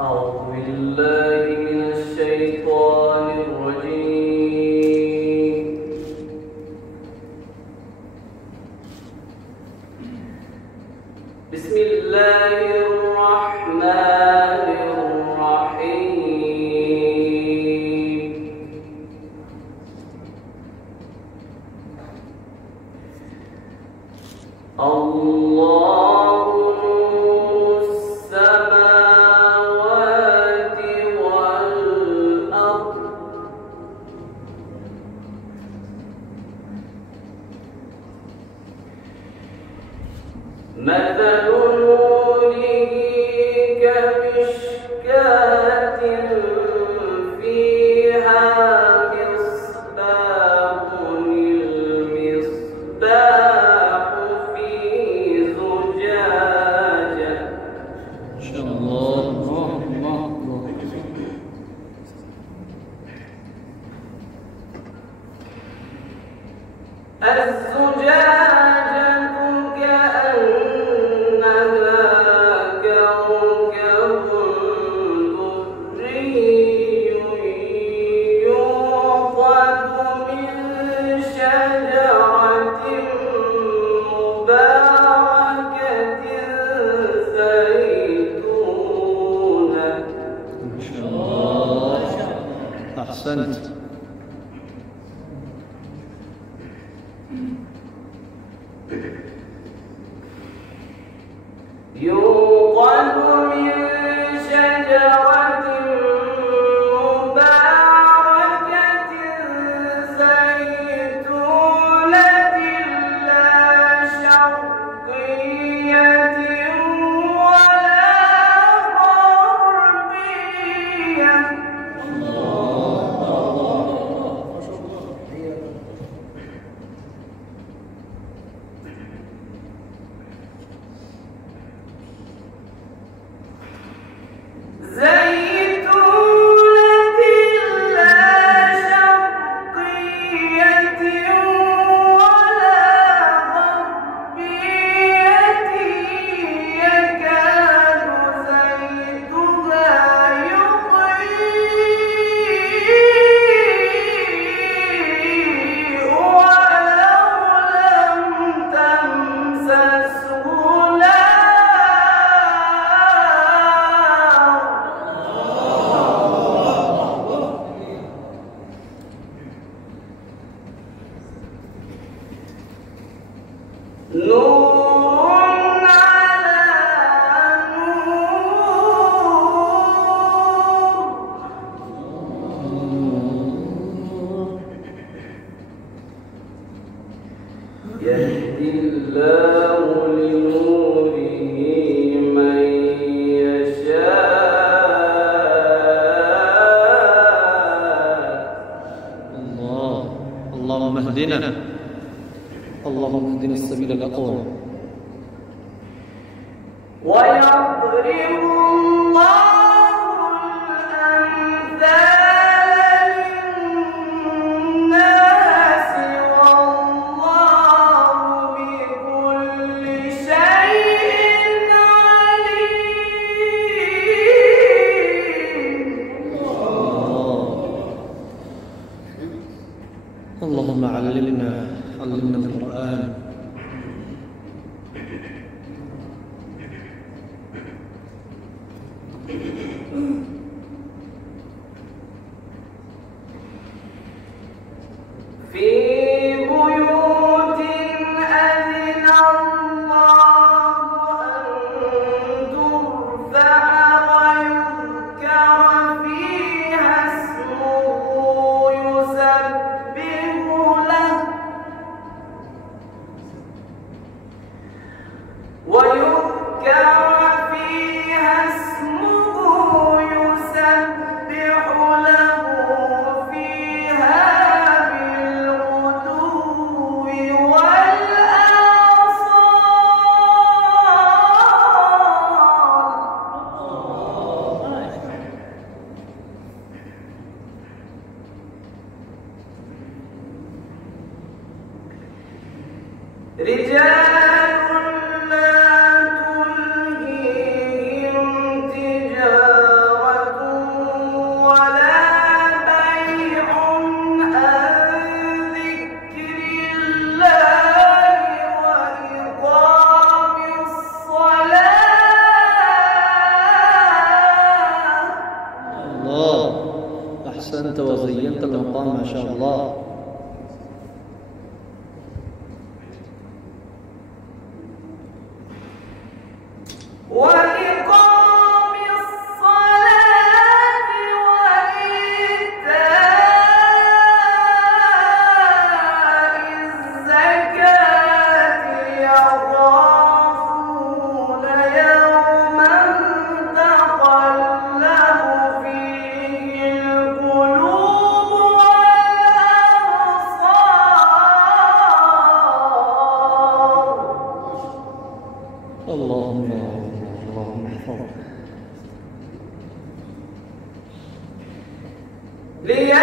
أعوذ بالله من الشيطان الرجيم. بسم الله الرحمن الرحيم. الله نور السماوات والأرض مثل نوره كمشكاة فيها مصباح، المصباح في زجاجة. ما شاء الله. الزجاجة كأنها كوكب دري يوقد من شجرة مباركة زيتونة. ما شاء الله. أحسنت. يوقد من شجرة مباركة زيتونة لا شرقية ولا غربية. زيتونة لا شرقية ولا غربية يكاد زيتها يضيء ولو لم تمسسه نور على نور يهدي الله لنوره من يشاء. اللهم اهدنا، اللهم اهدنا السبيل الأقوم. ويضرب الله الأمثال للناس والله بكل شيء عليم. اللهم علمنا القرآن. رمضان ما شاء الله. وإقام الصلاة وإيتاء الزكاة يخافون يوما تقلب فيه القلوب والأبصار. اللهم اغفر. ليجزي